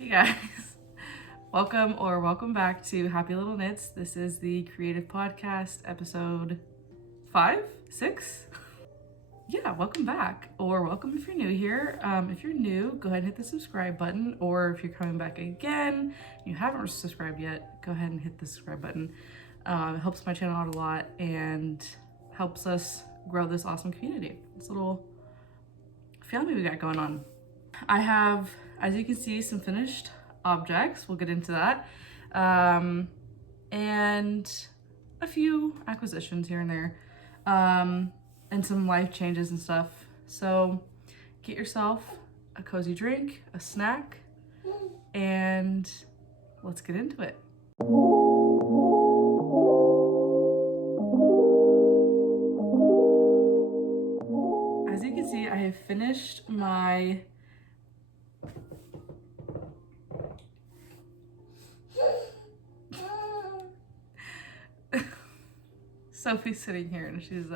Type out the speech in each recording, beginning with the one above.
Hey guys, welcome back to Happy Little Knits. This is the Creative Podcast episode 5, 6. Yeah, welcome back, or welcome if you're new here. If you're new, go ahead and hit the subscribe button, or if you're coming back again, you haven't subscribed yet, go ahead and hit the subscribe button. It helps my channel out a lot and helps us grow this awesome community, this little family we got going on. I have, as you can see, some finished objects. We'll get into that. And a few acquisitions here and there. And some life changes and stuff. So get yourself a cozy drink, a snack, and let's get into it. As you can see, I have finished my Sophie's sitting here and she's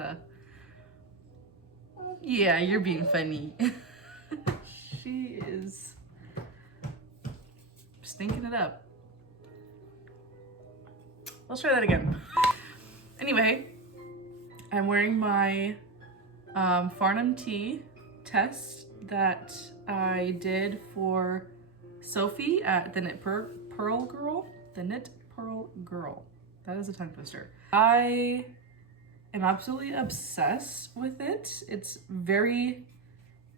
yeah, you're being funny. She is stinking it up. Let's try that again. Anyway, I'm wearing my Farnham tee test that I did for Sophie at the Knit Purl Girl. The Knit Purl Girl. That is a tongue twister. I am absolutely obsessed with it. It's very,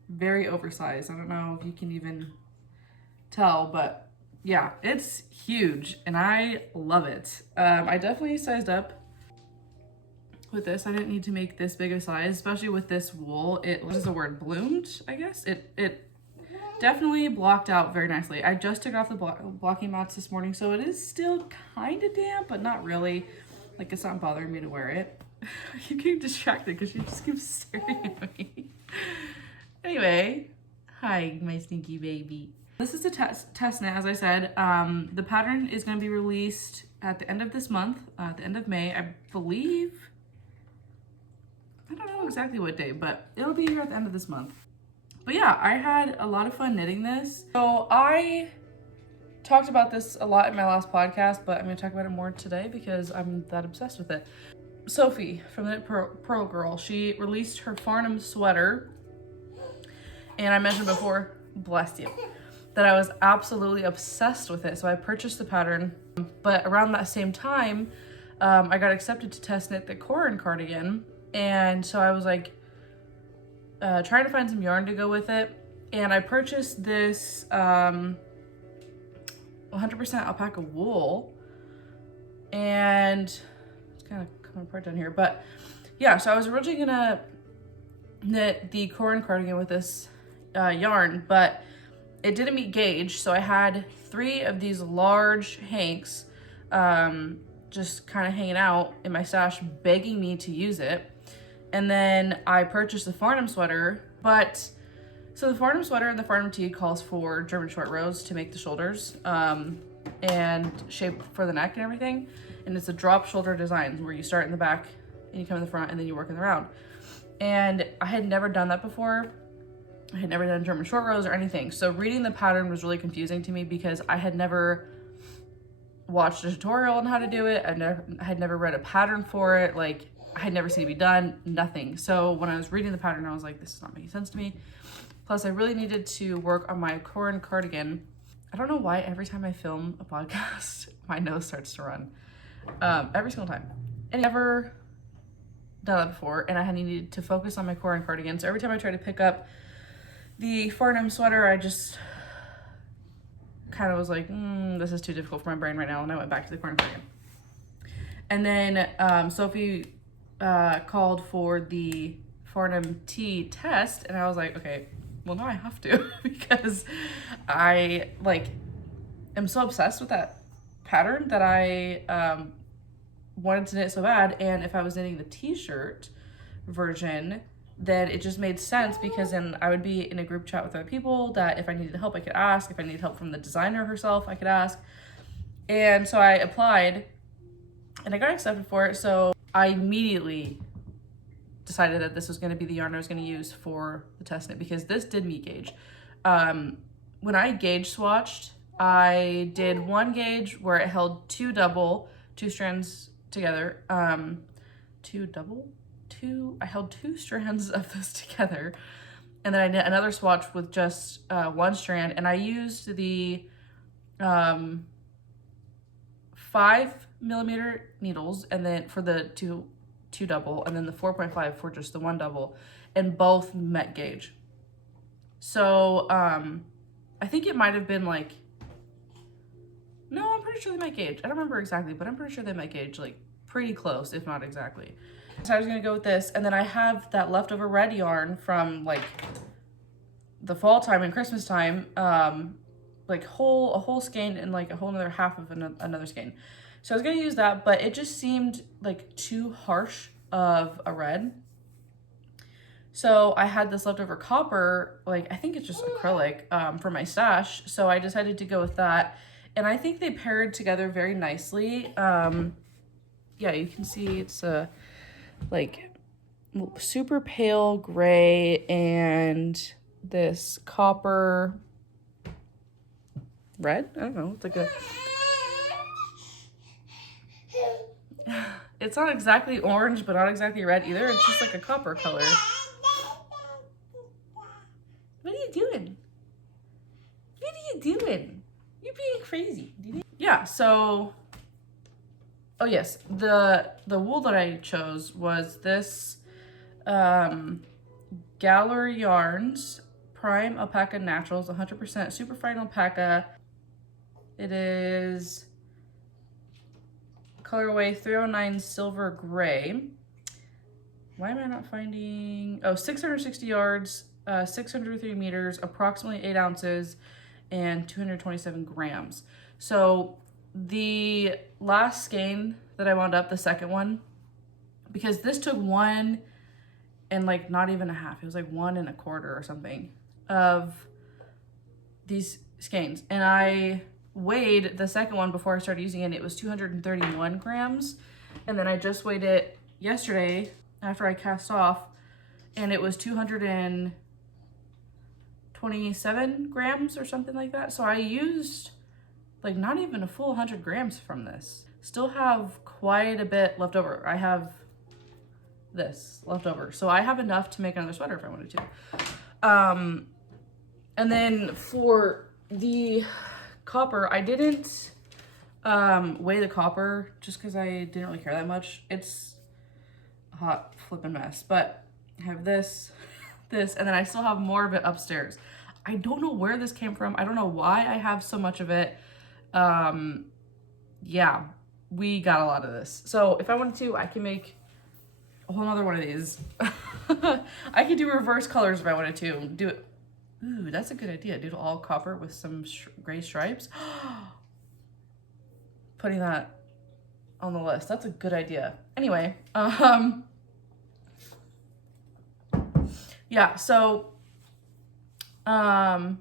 very oversized. I don't know if you can even tell, but yeah, it's huge and I love it. I definitely sized up with this. I didn't need to make this big of a size, especially with this wool. What is the word? Bloomed, I guess? It definitely blocked out very nicely. I just took off the blocking mats this morning, so it is still kind of damp, but not really. Like, it's not bothering me to wear it. I keep getting distracted because she just keeps staring at me. Anyway, hi, my stinky baby. This is a test knit, as I said. The pattern is going to be released at the end of this month, at the end of May, I believe. I don't know exactly what day, but it'll be here at the end of this month. But yeah, I had a lot of fun knitting this. So I talked about this a lot in my last podcast, but I'm going to talk about it more today because I'm that obsessed with it. Sophie from the Purl Girl, she released her Farnham sweater. And I mentioned before, bless you, that I was absolutely obsessed with it. So I purchased the pattern. But around that same time, I got accepted to test knit the Corin cardigan. And so I was like, trying to find some yarn to go with it, and I purchased this 100% alpaca wool, and it's kind of coming apart down here, but yeah, so I was originally gonna knit the Corin cardigan with this yarn, but it didn't meet gauge, so I had 3 of these large hanks just kind of hanging out in my stash begging me to use it. And then I purchased the Farnham sweater, so the Farnham sweater and the Farnham tee calls for German short rows to make the shoulders and shape for the neck and everything. And it's a drop shoulder design where you start in the back and you come in the front and then you work in the round. And I had never done that before. I had never done German short rows or anything. So reading the pattern was really confusing to me because I had never watched a tutorial on how to do it. I had never read a pattern for it. Like, I had never seen it be done, nothing. So when I was reading the pattern, I was like, this is not making sense to me. Plus, I really needed to work on my Corin cardigan. I don't know why every time I film a podcast, my nose starts to run. Every single time. And I've never done that before, and I had needed to focus on my Corin cardigan. So every time I tried to pick up the Farnham sweater, I just kind of was like, this is too difficult for my brain right now, and I went back to the Corin cardigan. And then Sophie called for the Farnham tee test, and I was like, okay, well now I have to because I am so obsessed with that pattern that I wanted to knit so bad. And if I was knitting the t-shirt version, then it just made sense because then I would be in a group chat with other people that if I needed help I could ask, if I needed help from the designer herself I could ask. And so I applied and I got accepted for it. So I immediately decided that this was going to be the yarn I was going to use for the test knit because this did meet gauge. When I gauge swatched, I did 1 gauge where it held 2 strands together. I held 2 strands of this together. And then I did another swatch with just 1 strand, and I used the 5mm needles, and then for the two double, and then the 4.5 for just the 1 double, and both met gauge. So I think it might have been like, no, I'm pretty sure they met gauge. I don't remember exactly, but I'm pretty sure they met gauge, like pretty close, if not exactly. So I was gonna go with this, and then I have that leftover red yarn from like the fall time and Christmas time, like a whole skein and like a whole another half of another skein. So I was gonna use that, but it just seemed like too harsh of a red. So I had this leftover copper, like I think it's just acrylic, for my stash. So I decided to go with that, and I think they paired together very nicely. Yeah, you can see it's a like super pale gray and this copper red. I don't know. It's like a. It's not exactly orange, but not exactly red either. It's just like a copper color. What are you doing? What are you doing? You're being crazy. Yeah, so, oh yes, the wool that I chose was this Galler Yarns Prime Alpaca Naturals 100% Superfine Alpaca. It is colorway 309 Silver Gray. Why am I not finding, oh, 660 yards, 603 meters, approximately 8 ounces, and 227 grams. So the last skein that I wound up, the second one, because this took 1 and like not even a half, it was like 1 1/4 or something of these skeins. And I weighed the second one before I started using it, and it was 231 grams. And then I just weighed it yesterday after I cast off, and it was 227 grams or something like that. So I used like not even a full 100 grams from this. Still have quite a bit left over. I have this left over. So I have enough to make another sweater if I wanted to. And then for the copper, I didn't weigh the copper just because I didn't really care that much. It's a hot flipping mess, but I have this, and then I still have more of it upstairs. I don't know where this came from. I don't know why I have so much of it. Yeah, we got a lot of this. So if I wanted to, I can make a whole nother one of these. I could do reverse colors if I wanted to. Do it. Ooh, that's a good idea. Do it all copper with some gray stripes. Putting that on the list. That's a good idea. Anyway, yeah, so, okay,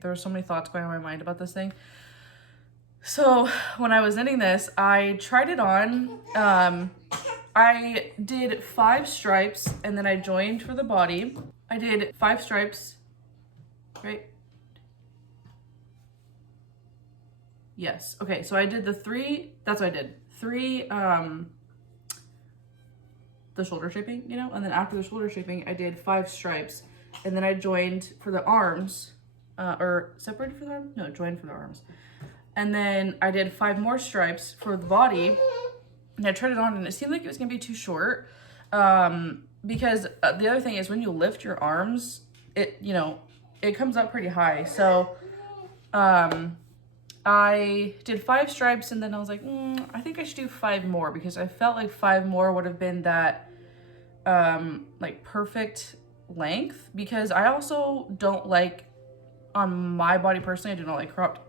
there were so many thoughts going on in my mind about this thing. So when I was knitting this, I tried it on. I did 5 stripes, and then I joined for the body. I did 5 stripes, right? Yes, okay, so I did the 3, that's what I did. 3, the shoulder shaping, you know, and then after the shoulder shaping, I did 5 stripes, and then I joined for the arms, or separated for the arms? No, joined for the arms. And then I did 5 more stripes for the body, and I tried it on, and it seemed like it was gonna be too short, because the other thing is when you lift your arms, it, you know, it comes up pretty high. So I did 5 stripes, and then I was like, I think I should do 5 more, because I felt like 5 more would have been that like perfect length, because I also don't like, on my body personally, I do not like cropped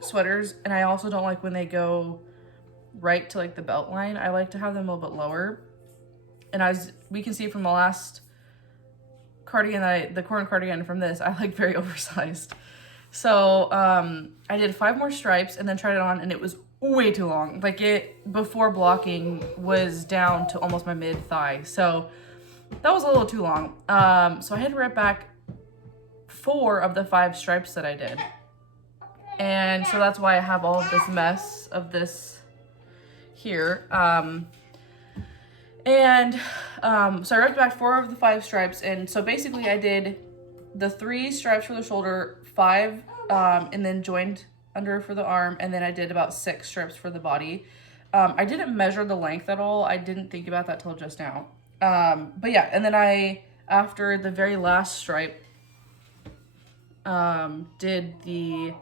sweaters, and I also don't like when they go right to like the belt line. I like to have them a little bit lower. And as we can see from the last cardigan, the corn cardigan from this, I like very oversized. So I did 5 more stripes and then tried it on, and it was way too long. Like, it, before blocking, was down to almost my mid-thigh. So that was a little too long. So I had to write back 4 of the 5 stripes that I did. And so that's why I have all of this mess of this here. So I ripped back 4 of the 5 stripes, and so basically I did the 3 stripes for the shoulder, 5, and then joined under for the arm, and then I did about 6 strips for the body. I didn't measure the length at all. I didn't think about that till just now. But yeah, and then I, after the very last stripe, did the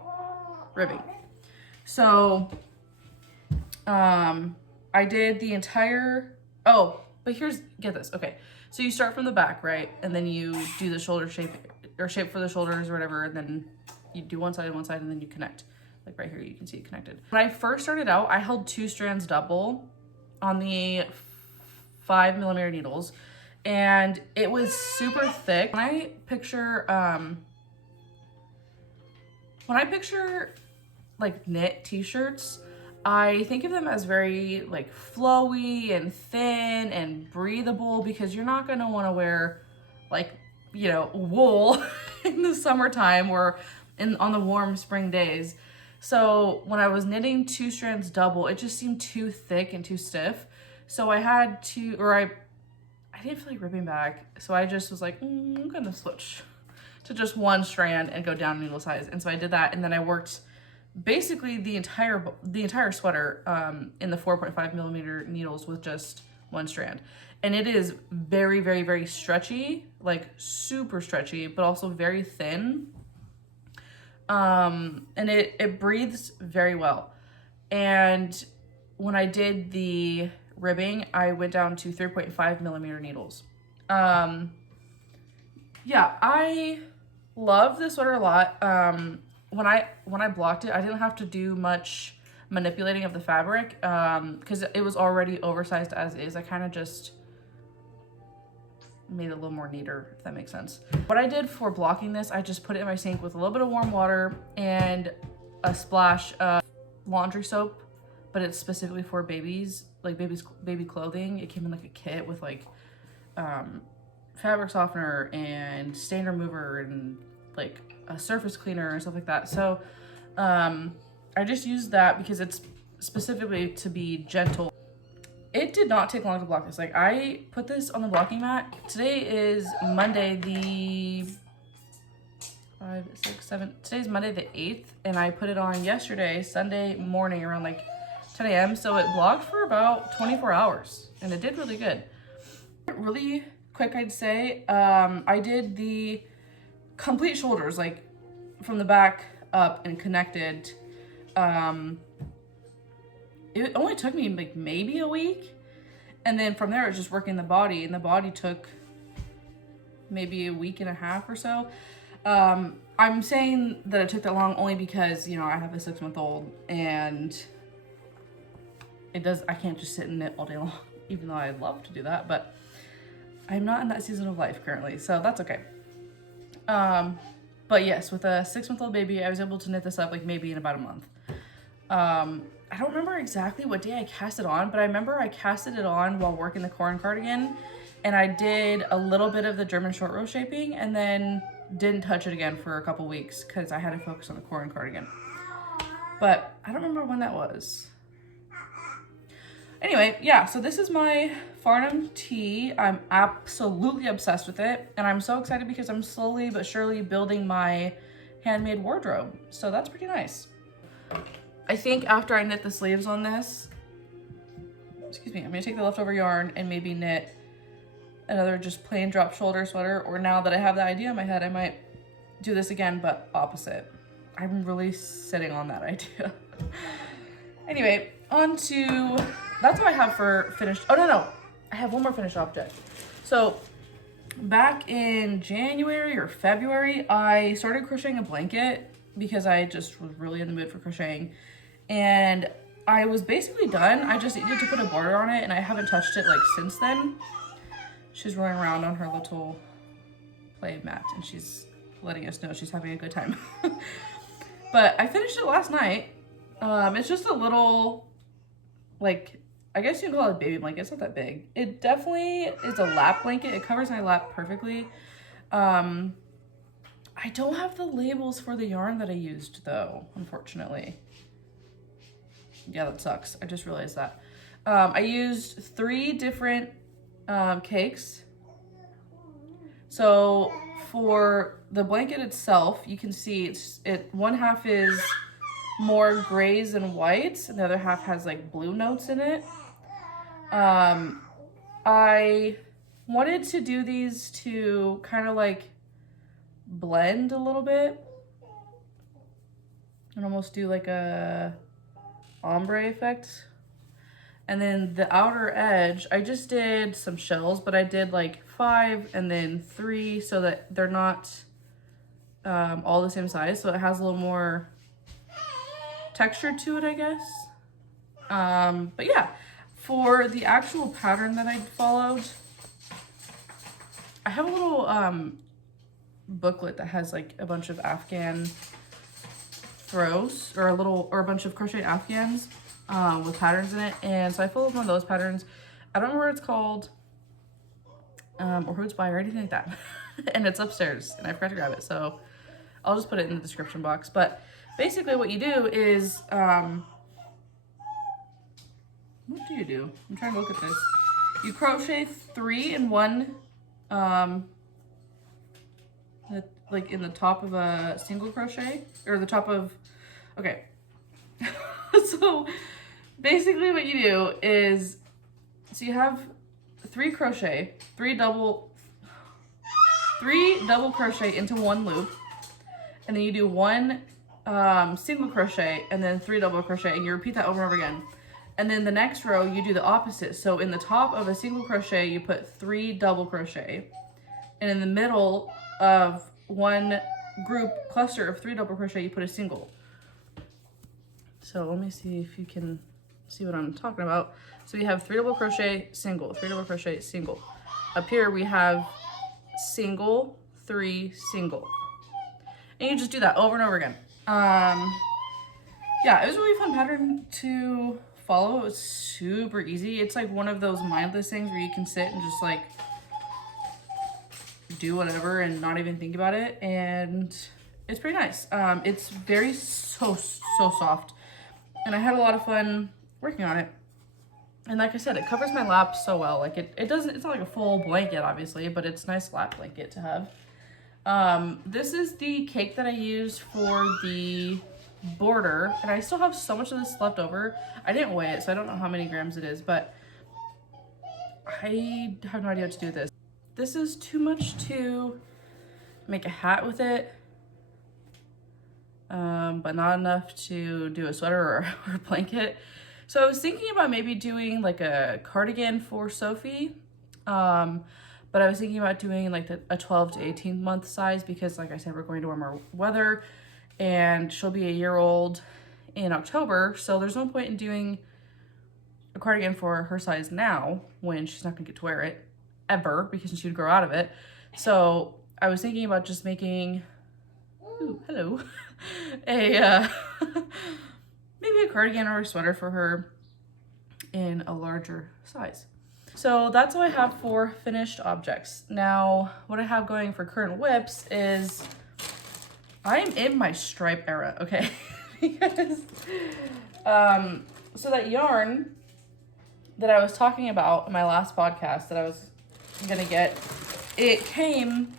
ribbing. So I did the entire, oh, but here's, get this, okay. So you start from the back, right? And then you do the shoulder shape, or shape for the shoulders or whatever, and then you do one side, and then you connect. Like right here, you can see it connected. When I first started out, I held 2 strands double on the 5mm needles, and it was super thick. When I picture like knit t-shirts, I think of them as very like flowy and thin and breathable, because you're not gonna wanna wear like, you know, wool in the summertime or on the warm spring days. So when I was knitting 2 strands double, it just seemed too thick and too stiff. So I had to, or I didn't feel like ripping back. So I just was like, I'm gonna switch to just 1 strand and go down needle size. And so I did that, and then I worked basically the entire sweater in the 4.5mm needles with just 1 strand. And it is very, very, very stretchy, like super stretchy, but also very thin. And it breathes very well. And when I did the ribbing, I went down to 3.5mm needles. Yeah, I love this sweater a lot. When I blocked it, I didn't have to do much manipulating of the fabric, because it was already oversized as is. I kind of just made it a little more neater, if that makes sense. What I did for blocking this, I just put it in my sink with a little bit of warm water and a splash of laundry soap, but it's specifically for babies, like baby clothing. It came in like a kit with like fabric softener and stain remover and like a surface cleaner and stuff like that. So I just used that because it's specifically to be gentle. It did not take long to block this. Like, I put this on the blocking mat. Today is Monday the 5, 6, 7. Today's Monday the 8th, and I put it on yesterday, Sunday morning around like 10 a.m. So it blocked for about 24 hours, and it did really good. Really quick, I'd say. I did the complete shoulders, like from the back up and connected. It only took me like maybe a week, and then from there it was just working the body, and the body took maybe a week and a half or so. I'm saying that it took that long only because, you know, I have a 6-month-old, and I can't just sit and knit all day long, even though I'd love to do that, but I'm not in that season of life currently, so that's okay. But yes, with a 6-month-old baby, I was able to knit this up like maybe in about a month. I don't remember exactly what day I cast it on, but I remember I casted it on while working the corn cardigan, and I did a little bit of the German short row shaping, and then didn't touch it again for a couple weeks because I had to focus on the corn cardigan. But I don't remember when that was. Anyway, yeah, so this is my Farnham tee. I'm absolutely obsessed with it, and I'm so excited because I'm slowly but surely building my handmade wardrobe. So that's pretty nice. I think after I knit the sleeves on this, excuse me, I'm gonna take the leftover yarn and maybe knit another just plain drop shoulder sweater, or now that I have the idea in my head, I might do this again, but opposite. I'm really sitting on that idea. Anyway, on to, that's what I have for finished, oh no, I have one more finished object. So back in January or February, I started crocheting a blanket because I just was really in the mood for crocheting. And I was basically done. I just needed to put a border on it, and I haven't touched it like since then. She's running around on her little play mat, and she's letting us know she's having a good time. But I finished it last night. It's just a little, like, I guess you can call it a baby blanket. It's not that big. It definitely is a lap blanket. It covers my lap perfectly. I don't have the labels for the yarn that I used though, unfortunately. Yeah, that sucks. I just realized that. I used 3 different cakes. So for the blanket itself, you can see one half is more grays and whites, and the other half has like blue notes in it. I wanted to do these to kind of like blend a little bit and almost do like a ombre effect. And then the outer edge, I just did some shells, but I did like 5 and then 3 so that they're not all the same size. So it has a little more texture to it, I guess. But yeah, for the actual pattern that I followed, I have a little booklet that has like a bunch of Afghan throws or a bunch of crocheted Afghans with patterns in it, and so I followed one of those patterns. I don't remember what it's called or who it's by or anything like that. And it's upstairs and I forgot to grab it, so I'll just put it in the description box. But basically what you do is what do you do? I'm trying to look at this. You crochet 3 in one like in the top of a single crochet, or the top of, okay. So basically what you do is, so you have 3 crochet, 3 double crochet into one loop, and then you do 1 single crochet and then 3 double crochet, and you repeat that over and over again. And then the next row you do the opposite. So in the top of a single crochet you put 3 double crochet, and in the middle of one group cluster of 3 double crochet you put a single. So let me see if you can see what I'm talking about. So we have 3 double crochet, single, 3 double crochet, single. Up here we have single, 3, single, and you just do that over and over again. Yeah, it was a really fun pattern to follow. It was super easy. It's like one of those mindless things where you can sit and just like do whatever and not even think about it, and it's pretty nice. It's very so soft, and I had a lot of fun working on it. And like I said, it covers my lap so well. Like it's not like a full blanket obviously, but it's a nice lap blanket to have. This is the cake that I used for the border, and I still have so much of this left over. I didn't weigh it, so I don't know how many grams it is, but I have no idea what to do with this. This is too much to make a hat with it, but not enough to do a sweater or a blanket. So I was thinking about maybe doing like a cardigan for Sophie, but I was thinking about doing like a 12 to 18 month size, because like I said, we're going to warmer weather and she'll be a year old in October. So there's no point in doing a cardigan for her size now when she's not gonna get to wear it ever, because she would grow out of it. So I was thinking about just making, ooh, hello, a maybe a cardigan or a sweater for her in a larger size. So that's what I have for finished objects. Now, what I have going for current whips is I am in my stripe era, okay? Because so that yarn that I was talking about in my last podcast that I was gonna get, it came,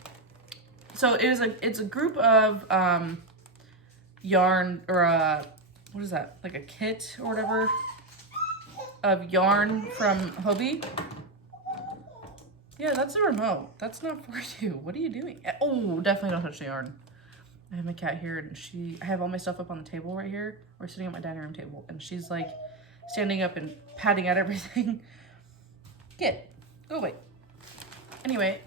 so it's a group of yarn, or what is that, like a kit or whatever of yarn from Hobby. Yeah, that's the remote. That's not for you. What are you doing? Oh, definitely don't touch the yarn. I have my cat here, and I have all my stuff up on the table right here. We're sitting at my dining room table, and she's like standing up and patting at everything. Get, go away. Anyway,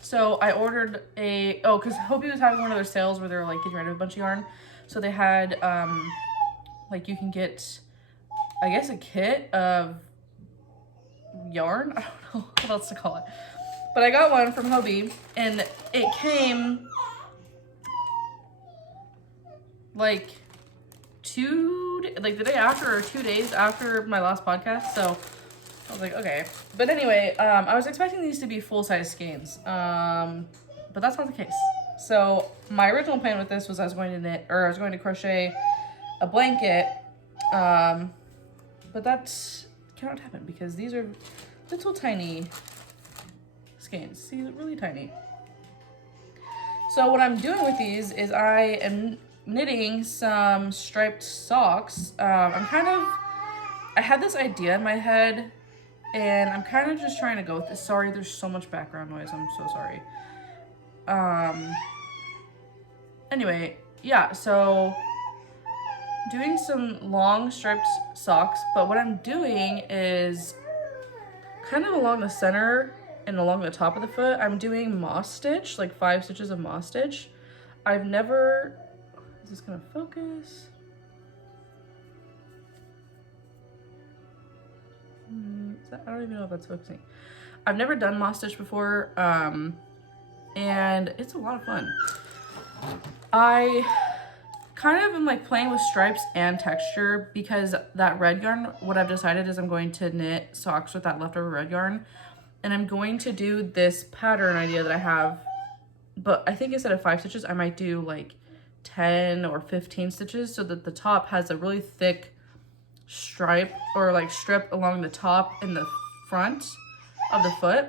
so I ordered because Hobby was having one of their sales where they were like getting rid of a bunch of yarn. So they had, like you can get, I guess, a kit of yarn. I don't know what else to call it. But I got one from Hobby, and it came like the day after or 2 days after my last podcast. So I was like, okay. But anyway, I was expecting these to be full-size skeins, but that's not the case. So my original plan with this was I was going to crochet a blanket, but that cannot happen because these are little tiny skeins. See, they're really tiny. So what I'm doing with these is I am knitting some striped socks. I had this idea in my head and I'm kind of just trying to go with this. Sorry, there's so much background noise. I'm so sorry. Anyway, yeah, so doing some long striped socks, but what I'm doing is kind of along the center and along the top of the foot, I'm doing moss stitch, like 5 stitches of moss stitch. I've never, is this gonna focus? I don't even know if that's focusing. I've never done moss stitch before, and it's a lot of fun. I kind of am like playing with stripes and texture because that red yarn, what I've decided is I'm going to knit socks with that leftover red yarn. And I'm going to do this pattern idea that I have, but I think instead of 5 stitches, I might do like 10 or 15 stitches so that the top has a really thick stripe or like strip along the top and the front of the foot.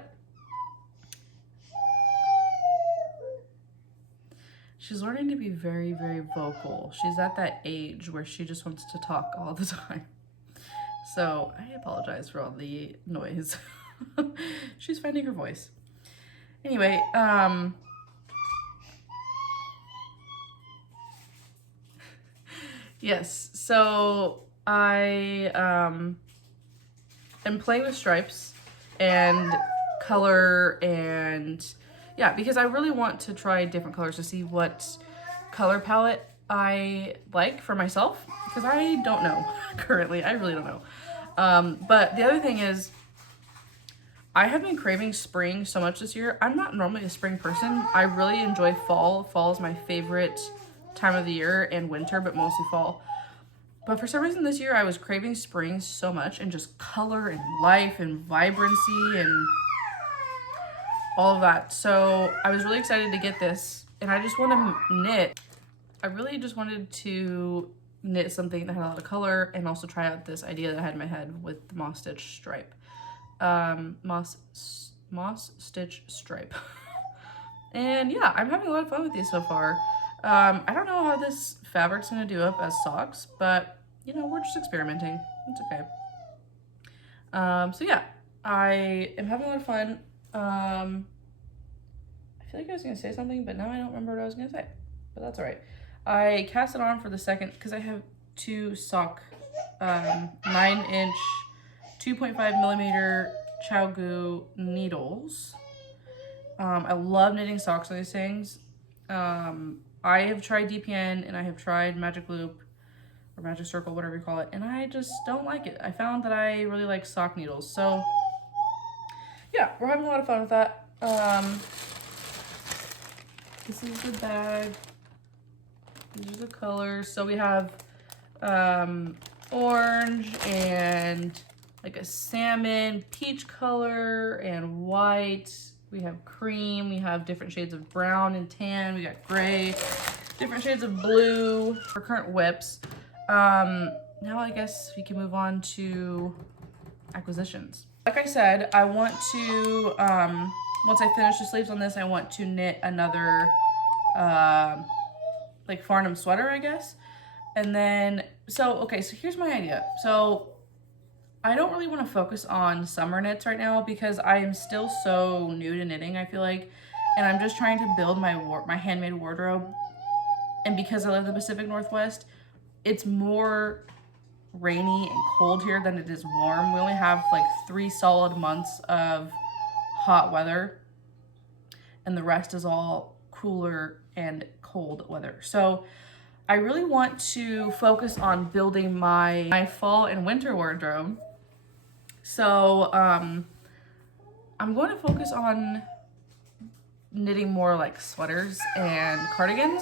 She's learning to be very, very vocal. She's at that age where she just wants to talk all the time. So I apologize for all the noise. She's finding her voice. Anyway, yes, so I am playing with stripes and color and yeah, because I really want to try different colors to see what color palette I like for myself because I don't know currently. I really don't know. But the other thing is I have been craving spring so much this year. I'm not normally a spring person. I really enjoy fall. Fall is my favorite time of the year and winter, but mostly fall. But for some reason this year I was craving spring so much and just color and life and vibrancy and all of that. So I was really excited to get this and I just want to knit. I really just wanted to knit something that had a lot of color and also try out this idea that I had in my head with the moss stitch stripe. Moss stitch stripe. And yeah, I'm having a lot of fun with these so far. I don't know how this fabric's gonna do up as socks, but you know, we're just experimenting. It's okay. So yeah, I am having a lot of fun. I feel like I was gonna say something, but now I don't remember what I was gonna say, but that's all right. I cast it on for the second because I have 2 sock 9-inch 2.5 millimeter ChowGoo needles. I love knitting socks on these things. I have tried DPN and I have tried Magic Loop or Magic Circle, whatever you call it, and I just don't like it. I found that I really like sock needles. So yeah, we're having a lot of fun with that. This is the bag. These are the colors. So we have orange and like a salmon, peach color and white. We have cream, we have different shades of brown and tan, we got gray, different shades of blue for current whips. Now I guess we can move on to acquisitions. Like I said, I want to, once I finish the sleeves on this, I want to knit another like Farnham sweater, I guess. And then, so here's my idea. So I don't really want to focus on summer knits right now because I am still so new to knitting, I feel like, and I'm just trying to build my handmade wardrobe. And because I live in the Pacific Northwest, it's more rainy and cold here than it is warm. We only have like 3 solid months of hot weather, and the rest is all cooler and cold weather. So I really want to focus on building my fall and winter wardrobe. So I'm going to focus on knitting more like sweaters and cardigans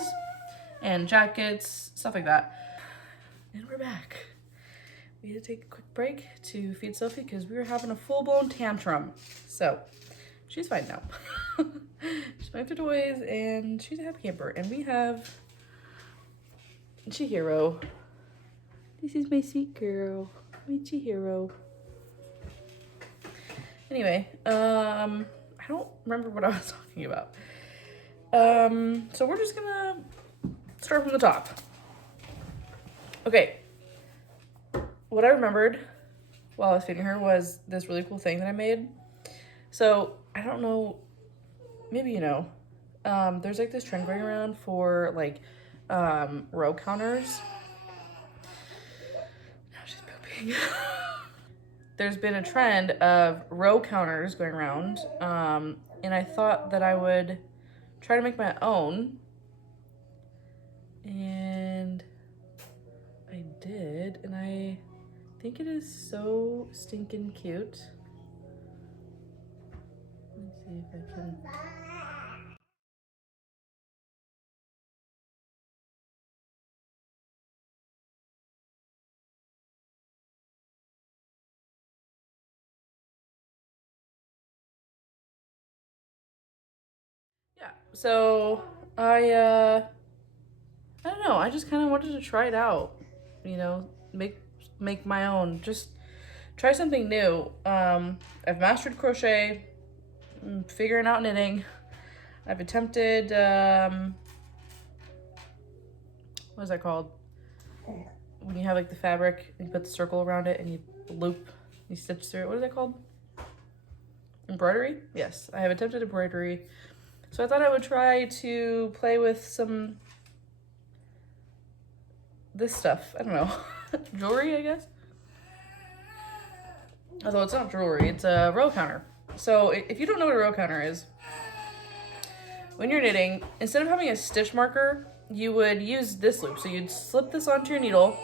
and jackets, stuff like that. And we're back. We had to take a quick break to feed Sophie because we were having a full-blown tantrum. So she's fine now. She's playing with her toys and she's a happy camper. And we have Chihiro. This is my sweet girl, my Chihiro. Anyway, I don't remember what I was talking about. So we're just gonna start from the top. Okay. What I remembered while I was feeding her was this really cool thing that I made. So I don't know, maybe you know, there's like this trend going around for like row counters. Now she's pooping. There's been a trend of row counters going around, and I thought that I would try to make my own, and I did, and I think it is so stinking cute. Let me see if I can. Yeah, so I don't know, I just kind of wanted to try it out, you know, make my own, just try something new. I've mastered crochet, I'm figuring out knitting. I've attempted, what is that called? When you have like the fabric and you put the circle around it and you loop, you stitch through it. What is that called? Embroidery? Yes, I have attempted embroidery. So I thought I would try to play with this stuff. I don't know. Jewelry, I guess? Although it's not jewelry, it's a row counter. So if you don't know what a row counter is, when you're knitting, instead of having a stitch marker, you would use this loop. So you'd slip this onto your needle,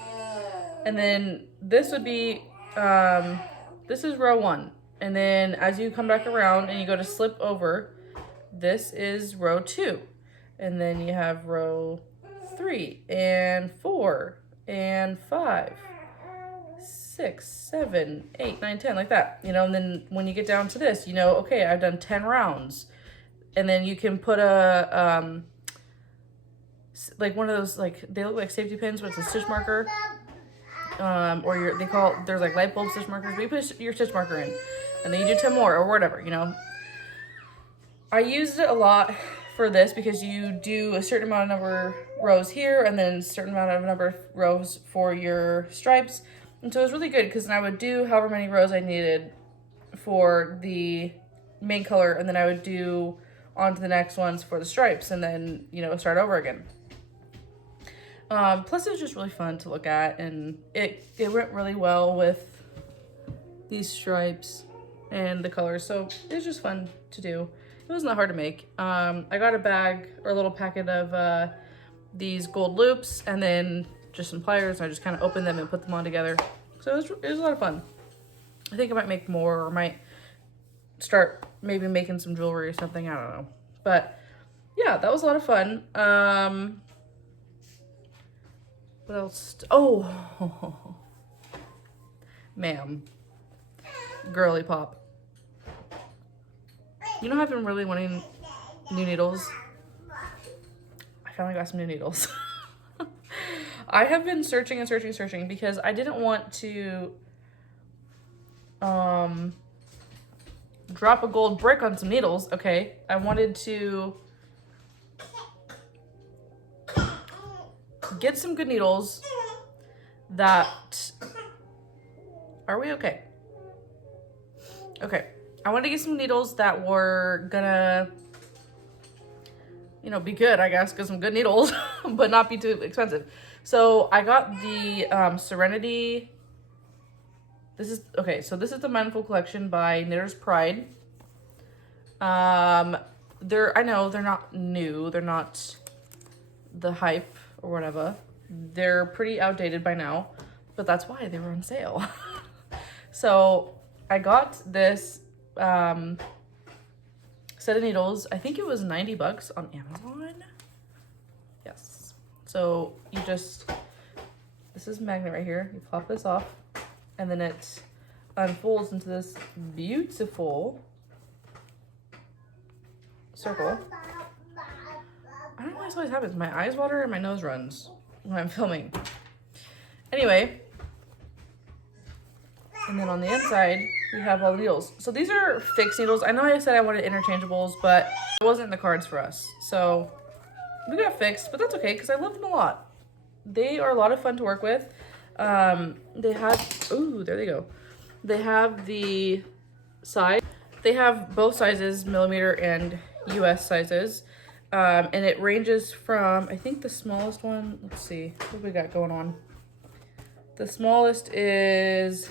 and then this would be, this is row 1. And then as you come back around and you go to slip over, this is row 2. And then you have row 3 and 4 and 5, 6, 7, 8, 9, 10, like that, you know. And then when you get down to this, you know, okay, I've done 10 rounds. And then you can put a, like one of those, like, they look like safety pins, but it's a stitch marker. Or there's like light bulb stitch markers, but you put your stitch marker in, and then you do 10 more or whatever, you know. I used it a lot for this because you do a certain amount of number rows here and then a certain amount of number of rows for your stripes. And so it was really good because then I would do however many rows I needed for the main color, and then I would do on to the next ones for the stripes, and then, you know, start over again. Plus it was just really fun to look at, and it went really well with these stripes and the colors, so it was just fun to do. It wasn't that hard to make. I got a bag or a little packet of these gold loops and then just some pliers. I just kind of opened them and put them on together. So it was a lot of fun. I think I might make more, or might start maybe making some jewelry or something. I don't know. But yeah, that was a lot of fun. What else? Oh, ma'am. Girly pop. You know, I've been really wanting new needles. I finally got some new needles. I have been searching and searching and searching because I didn't want to drop a gold brick on some needles. Okay, I wanted to get some good needles that, are we okay? Okay, I wanted to get some needles that were gonna, you know, be good, I guess, get some good needles, but not be too expensive. So I got the Serenity. This is the Mindful Collection by Knitter's Pride. I know they're not new, they're not the hype or whatever. They're pretty outdated by now, but that's why they were on sale. So I got this set of needles. I think it was 90 bucks on Amazon. Yes. So you just, this is a magnet right here. You pop this off, and then it unfolds into this beautiful circle. I don't know why this always happens. My eyes water and my nose runs when I'm filming. Anyway, and then on the inside, we have all the needles. So these are fixed needles. I know I said I wanted interchangeables, but it wasn't in the cards for us. So we got fixed, but that's okay because I love them a lot. They are a lot of fun to work with. They have, ooh, there they go. They have the size. They have both sizes, millimeter and US sizes. And it ranges from, I think the smallest one, let's see, what we got going on? The smallest is,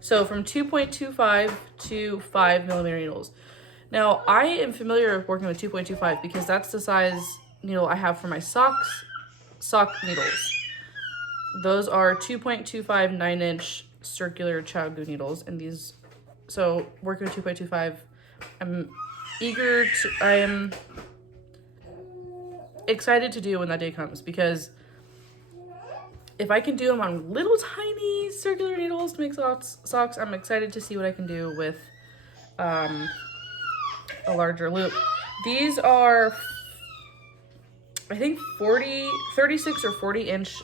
so from 2.25 to 5 millimeter needles. Now, I am familiar with working with 2.25 because that's the size needle I have for my sock needles. Those are 2.25 9-inch circular chow goo needles, and these, so working with 2.25, I am excited to do when that day comes, because if I can do them on little tiny circular needles to make socks, I'm excited to see what I can do with a larger loop. These are, I think 36 or 40 inch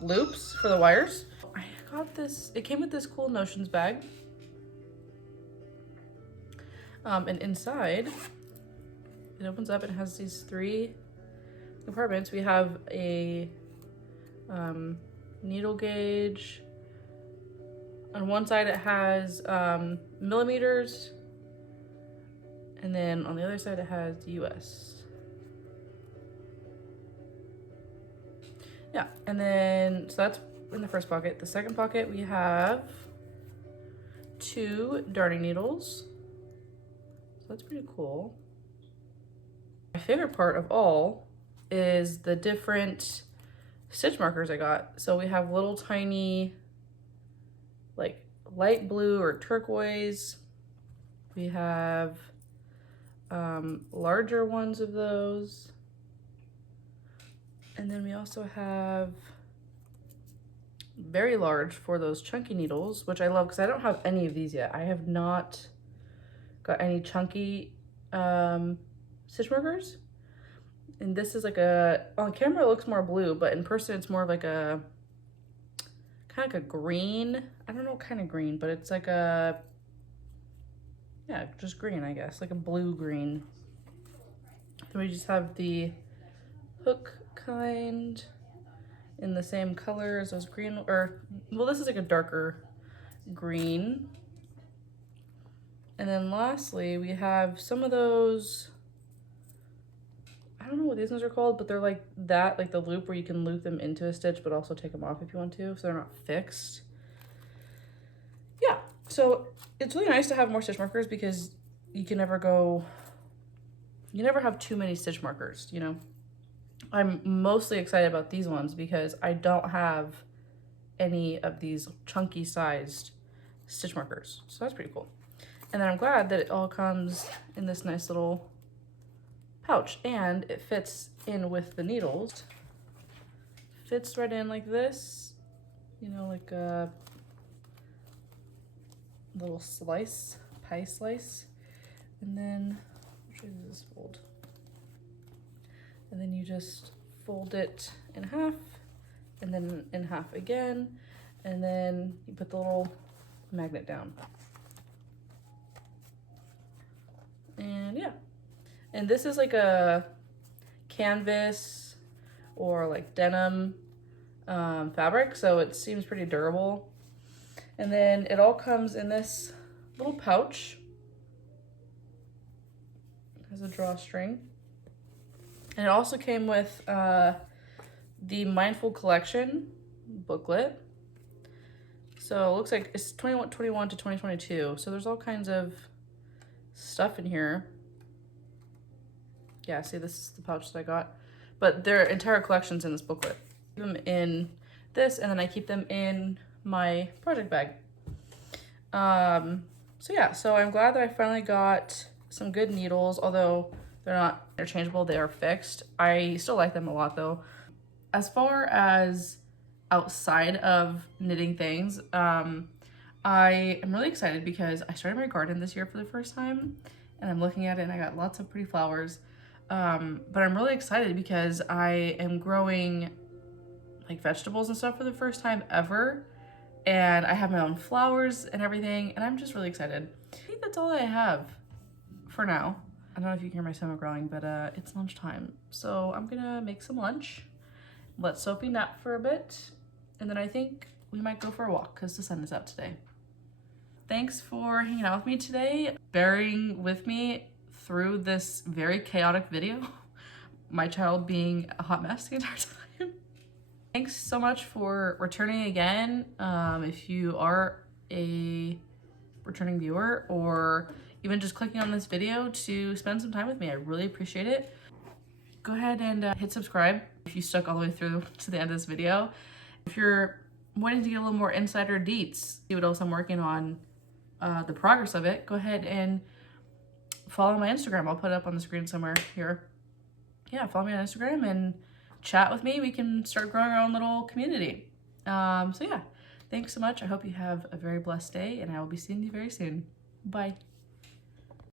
loops for the wires. I got this, it came with this cool Notions bag. And inside, it opens up and has these 3 compartments. We have a needle gauge. On one side it has millimeters, and then on the other side it has US. Yeah, and then, so that's in the first pocket. The second pocket, we have 2 darning needles. So that's pretty cool. My favorite part of all is the different stitch markers I got. So we have little tiny, like light blue or turquoise. We have larger ones of those. And then we also have very large for those chunky needles, which I love because I don't have any of these yet. I have not got any chunky stitch markers. And this is like a, on camera it looks more blue, but in person it's more of like a, kind of like a green. I don't know what kind of green, but it's like a, yeah, just green, I guess, like a blue green. Then we just have the hook kind in the same color as those green, or, well, this is like a darker green. And then lastly, we have some of those, I don't know what these ones are called, but they're like that, like the loop where you can loop them into a stitch, but also take them off if you want to, so they're not fixed. Yeah, so it's really nice to have more stitch markers because you can never go, you never have too many stitch markers, you know? I'm mostly excited about these ones because I don't have any of these chunky sized stitch markers. So that's pretty cool. And then I'm glad that it all comes in this nice little pouch and it fits in with the needles. Fits right in like this, you know, like a little slice, pie slice. And then, which way does this fold? And then you just fold it in half, and then in half again, and then you put the little magnet down. And yeah, and this is like a canvas or like denim fabric, so it seems pretty durable. And then it all comes in this little pouch. It has a drawstring. And it also came with the Mindful Collection booklet. So it looks like it's 2021 to 2022. So there's all kinds of stuff in here. Yeah, see, this is the pouch that I got. But their entire collection's in this booklet. I keep them in this, and then I keep them in my project bag. So yeah, so I'm glad that I finally got some good needles, although they're not interchangeable, they are fixed. I still like them a lot though. As far as outside of knitting things, I am really excited because I started my garden this year for the first time, and I'm looking at it and I got lots of pretty flowers. But I'm really excited because I am growing like vegetables and stuff for the first time ever. And I have my own flowers and everything. And I'm just really excited. I think that's all I have for now. I don't know if you can hear my stomach growling, but it's lunchtime. So I'm gonna make some lunch, let Sophie nap for a bit, and then I think we might go for a walk because the sun is out today. Thanks for hanging out with me today, bearing with me through this very chaotic video. My child being a hot mess the entire time. Thanks so much for returning again. If you are a returning viewer or even just clicking on this video to spend some time with me, I really appreciate it. Go ahead and hit subscribe if you stuck all the way through to the end of this video. If you're wanting to get a little more insider deets, see what else I'm working on, the progress of it, go ahead and follow my Instagram. I'll put it up on the screen somewhere here. Yeah, follow me on Instagram and chat with me. We can start growing our own little community. So yeah, thanks so much. I hope you have a very blessed day, and I will be seeing you very soon. Bye.